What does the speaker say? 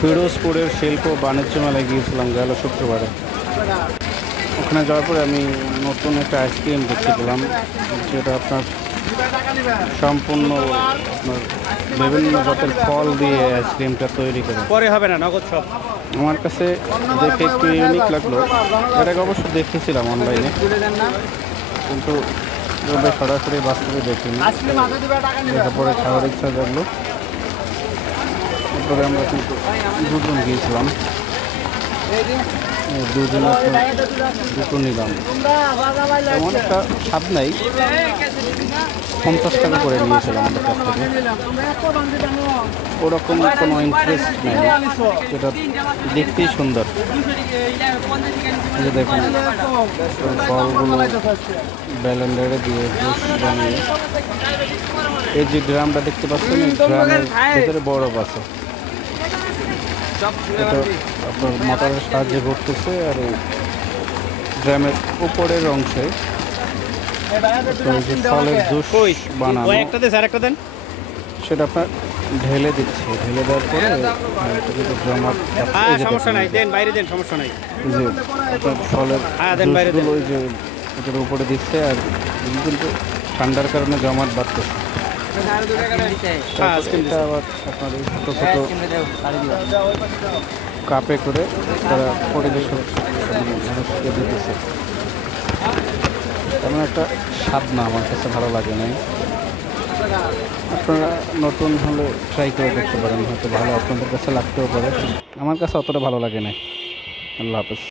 ফিরোজপুরের শিল্প বাণিজ্য মেলায় গিয়েছিলাম গেল শুক্রবারে। ওখানে যাওয়ার পরে আমি নতুন একটা আইসক্রিম দেখতে পেলাম, যেটা আপনার সম্পূর্ণ আপনার বিভিন্ন জাতের ফল দিয়ে আইসক্রিমটা তৈরি করে। পরে হবে না, নগদ সব। আমার কাছে দেখে একটু ইউনিক লাগলো। এটাকে অবশ্য দেখেছিলাম অনলাইনে, কিন্তু এভাবে সরাসরি বাস্তবে দেখিনি। দেখার পরে খাওয়ার ইচ্ছা জাগলো। তারপরে আমরা কিন্তু দুজন গিয়েছিলাম, দুজনে দুটো নিলাম। এমন একটা স্বাদ নাই, 50 টাকা করে নিয়েছিলাম আমাদের কাছ থেকে। ওরকম কোনো ইন্টারেস্ট নেই, যেটা দেখতেই সুন্দর। এই যে দেখুন, ফলগুলো ব্যালেন্ডারে দিয়ে জুস বানিয়ে, এই যে ড্রামটা দেখতে পাচ্ছেন, এই ড্রামের ভেতরে বরফ আছে। এটা আপনার মোটরের সাহায্যে ঘুরতেছে, আর এই ড্রামের উপরের অংশে ফলের জুস বানানো, সেটা আপনার ঢেলে দিচ্ছে। ঢেলে দেওয়ার পরে জমাট, সমস্যা নাই, দেন বাইরে দেন, সমস্যা নাই। যে আপনার ফলের জুসগুলো ওই যে এটার উপরে দিচ্ছে, আর কিন্তু ঠান্ডার কারণে জমাট বাড়তেছে। আইসক্রিমটা আবার আপনার এই ছোটো ছোটো কাপে করে তারা পরিবেশন মানুষকে দিতেছে। তেমন একটা স্বাদ না, আমার কাছে ভালো লাগে নাই। আপনারা নতুন হলে ট্রাই করে দেখতে পারেন, হয়তো ভালো আপনাদের কাছে লাগতেও পারে। আমার কাছে অতটা ভালো লাগে নাই। আল্লাহ হাফেজ।